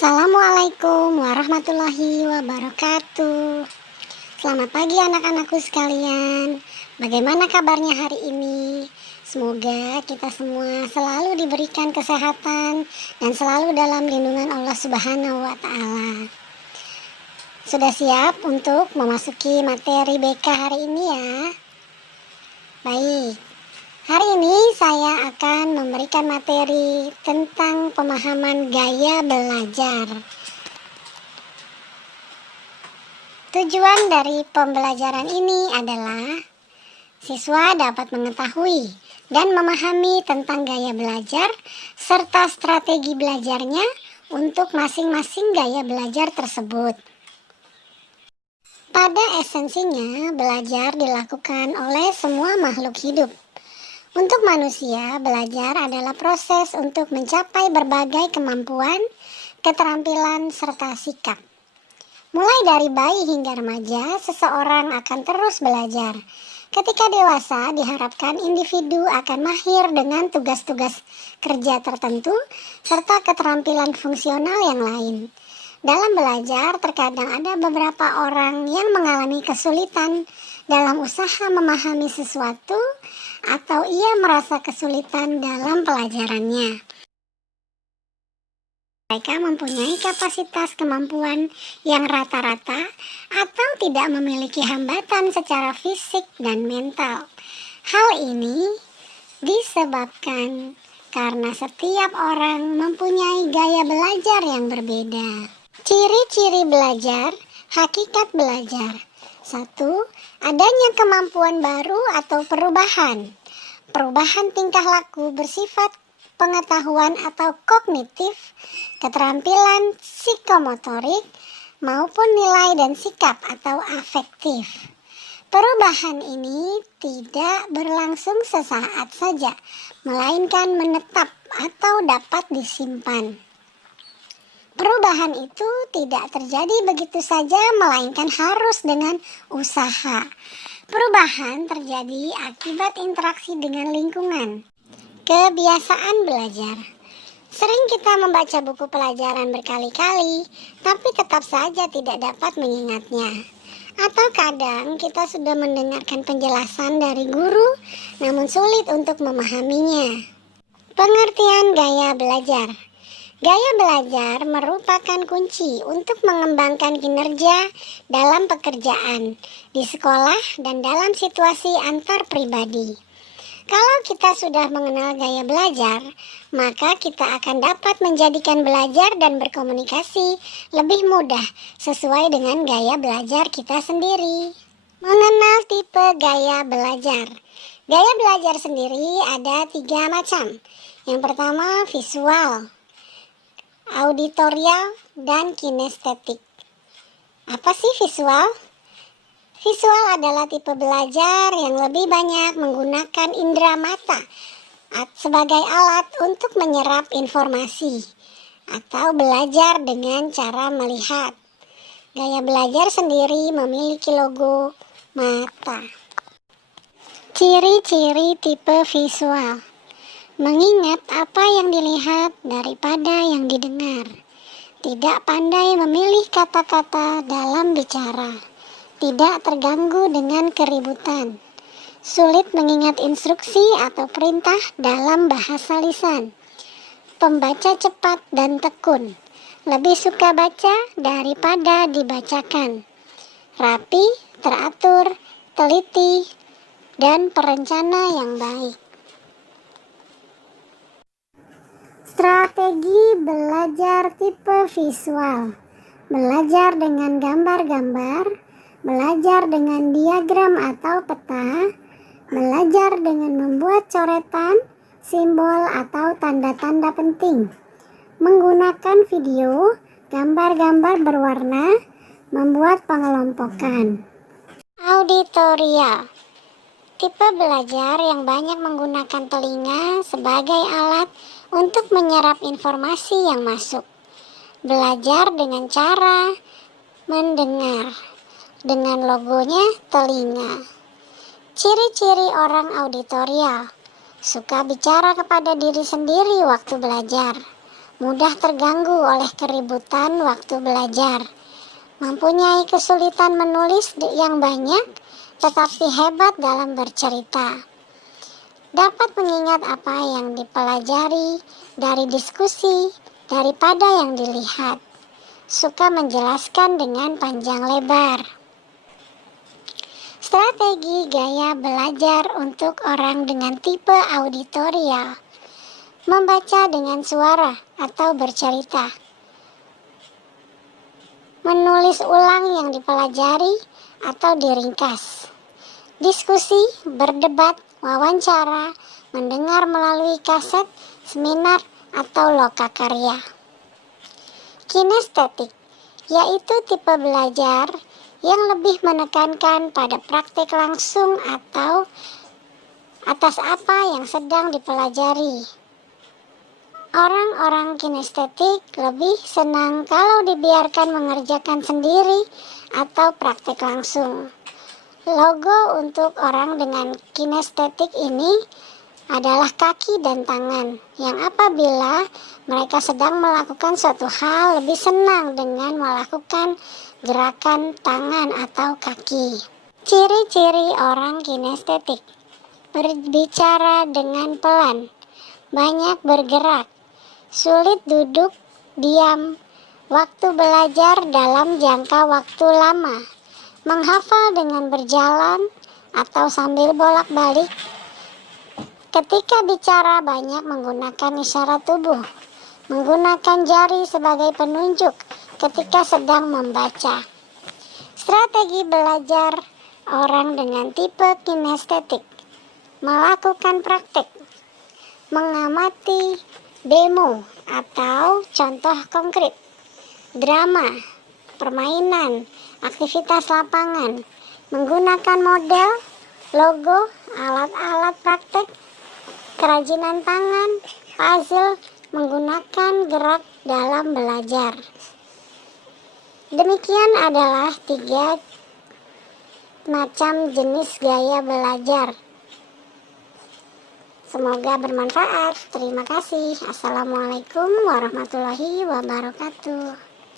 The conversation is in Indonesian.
Assalamualaikum warahmatullahi wabarakatuh. Selamat pagi anak-anakku sekalian. Bagaimana kabarnya hari ini? Semoga kita semua selalu diberikan kesehatan dan selalu dalam lindungan Allah Subhanahu wa Ta'ala. Sudah siap untuk memasuki materi BK hari ini ya? Baik. Hari ini saya akan memberikan materi tentang pemahaman gaya belajar. Tujuan dari pembelajaran ini adalah siswa dapat mengetahui dan memahami tentang gaya belajar serta strategi belajarnya untuk masing-masing gaya belajar tersebut. Pada esensinya, belajar dilakukan oleh semua makhluk hidup. Untuk manusia, belajar adalah proses untuk mencapai berbagai kemampuan, keterampilan, serta sikap. Mulai dari bayi hingga remaja, seseorang akan terus belajar. Ketika dewasa, diharapkan individu akan mahir dengan tugas-tugas kerja tertentu, serta keterampilan fungsional yang lain. Dalam belajar, terkadang ada beberapa orang yang mengalami kesulitan dalam usaha memahami sesuatu, atau ia merasa kesulitan dalam pelajarannya. Mereka mempunyai kapasitas kemampuan yang rata-rata atau tidak memiliki hambatan secara fisik dan mental. Hal ini disebabkan karena setiap orang mempunyai gaya belajar yang berbeda. Ciri-ciri belajar, hakikat belajar. 1. Adanya kemampuan baru atau perubahan. Perubahan tingkah laku bersifat pengetahuan atau kognitif, keterampilan psikomotorik, maupun nilai dan sikap atau afektif. Perubahan ini tidak berlangsung sesaat saja, melainkan menetap atau dapat disimpan. Perubahan itu tidak terjadi begitu saja, melainkan harus dengan usaha. Perubahan terjadi akibat interaksi dengan lingkungan. Kebiasaan belajar. Sering kita membaca buku pelajaran berkali-kali, tapi tetap saja tidak dapat mengingatnya. Atau kadang kita sudah mendengarkan penjelasan dari guru, namun sulit untuk memahaminya. Pengertian gaya belajar. Gaya belajar merupakan kunci untuk mengembangkan kinerja dalam pekerjaan, di sekolah, dan dalam situasi antar pribadi. Kalau kita sudah mengenal gaya belajar, maka kita akan dapat menjadikan belajar dan berkomunikasi lebih mudah sesuai dengan gaya belajar kita sendiri. Mengenal tipe gaya belajar. Gaya belajar sendiri ada 3 macam. Yang pertama, visual, auditorial, dan kinestetik. Apa sih visual? Visual adalah tipe belajar yang lebih banyak menggunakan indera mata sebagai alat untuk menyerap informasi atau belajar dengan cara melihat. Gaya belajar sendiri memiliki logo mata. Ciri-ciri tipe visual. Mengingat apa yang dilihat daripada yang didengar. Tidak pandai memilih kata-kata dalam bicara. Tidak terganggu dengan keributan. Sulit mengingat instruksi atau perintah dalam bahasa lisan. Pembaca cepat dan tekun. Lebih suka baca daripada dibacakan. Rapi, teratur, teliti, dan perencana yang baik. Strategi belajar tipe visual. Belajar dengan gambar-gambar, belajar dengan diagram atau peta, belajar dengan membuat coretan, simbol atau tanda-tanda penting, menggunakan video, gambar-gambar berwarna, membuat pengelompokan. Auditorial. Tipe belajar yang banyak menggunakan telinga sebagai alat untuk menyerap informasi yang masuk. Belajar dengan cara mendengar, dengan logonya telinga. Ciri-ciri orang auditorial. Suka bicara kepada diri sendiri waktu belajar. mudah terganggu oleh keributan waktu belajar, mempunyai kesulitan menulis yang banyak, tetapi hebat dalam bercerita. Dapat mengingat apa yang dipelajari dari diskusi daripada yang dilihat. Suka menjelaskan dengan panjang lebar. Strategi gaya belajar untuk orang dengan tipe auditorial. Membaca dengan suara atau bercerita. Menulis ulang yang dipelajari atau diringkas. Diskusi, berdebat, wawancara, mendengar melalui kaset, seminar, atau lokakarya. Kinestetik, yaitu tipe belajar yang lebih menekankan pada praktik langsung atau atas apa yang sedang dipelajari. Orang-orang kinestetik lebih senang kalau dibiarkan mengerjakan sendiri atau praktik langsung. Logo untuk orang dengan kinestetik ini adalah kaki dan tangan, yang apabila mereka sedang melakukan suatu hal lebih senang dengan melakukan gerakan tangan atau kaki. Ciri-ciri orang kinestetik: berbicara dengan pelan, banyak bergerak, sulit duduk diam, waktu belajar dalam jangka waktu lama, menghafal dengan berjalan atau sambil bolak-balik. Ketika bicara banyak menggunakan isyarat tubuh, menggunakan jari sebagai penunjuk ketika sedang membaca. Strategi belajar orang dengan tipe kinestetik: melakukan praktik, mengamati demo atau contoh konkret, drama, permainan, aktivitas lapangan, menggunakan model, logo, alat-alat praktek, kerajinan tangan, puzzle, menggunakan gerak dalam belajar. Demikian adalah 3 macam jenis gaya belajar. Semoga bermanfaat. Terima kasih. Assalamualaikum warahmatullahi wabarakatuh.